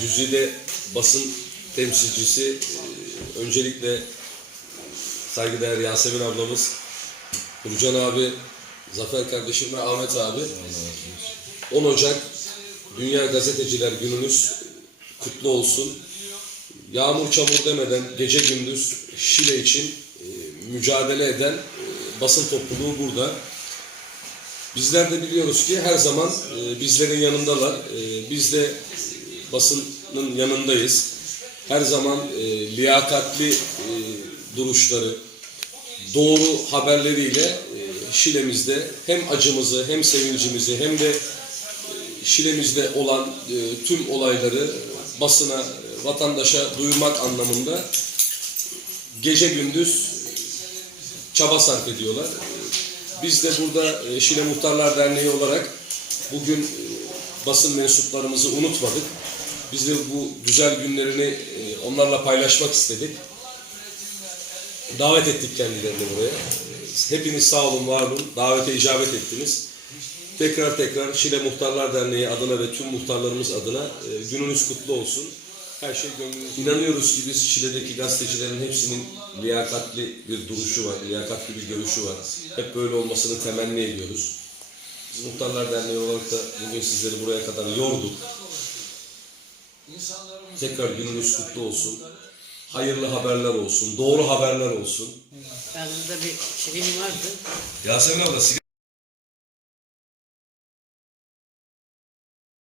Güzide basın temsilcisi e, öncelikle saygıdeğer Yasemin ablamız, Nurcan abi, Zafer kardeşim ve Ahmet abi 10 Ocak Dünya Gazeteciler Gününüz kutlu olsun. Yağmur çamur demeden gece gündüz Şile için e, mücadele eden e, basın topluluğu burada. Bizler de biliyoruz ki her zaman e, bizlerin yanındalar. E, biz de basının yanındayız. Her zaman e, liyakatli e, duruşları, doğru haberleriyle e, Şile'mizde hem acımızı hem sevincimizi hem de e, Şile'mizde olan e, tüm olayları basına, e, vatandaşa duyurmak anlamında gece gündüz çaba sarf ediyorlar. Biz de burada e, Şile Muhtarlar Derneği olarak bugün e, basın mensuplarımızı unutmadık. Biz de bu güzel günlerini e, onlarla paylaşmak istedik. Davet ettik kendilerini buraya. Hepiniz sağ olun, var olun. Davete icabet ettiniz. Tekrar tekrar Şile Muhtarlar Derneği adına ve tüm muhtarlarımız adına gününüz kutlu olsun. Her şey gönlünüz. İnanıyoruz ki biz Şile'deki gazetecilerin hepsinin liyakatli bir duruşu var, liyakatli bir görüşü var. Hep böyle olmasını temenni ediyoruz. Biz Muhtarlar Derneği olarak da bugün sizleri buraya kadar yorduk. Tekrar gününüz kutlu olsun. Hayırlı haberler olsun, doğru haberler olsun. Yanımda bir şeyim vardı. Yasemin abla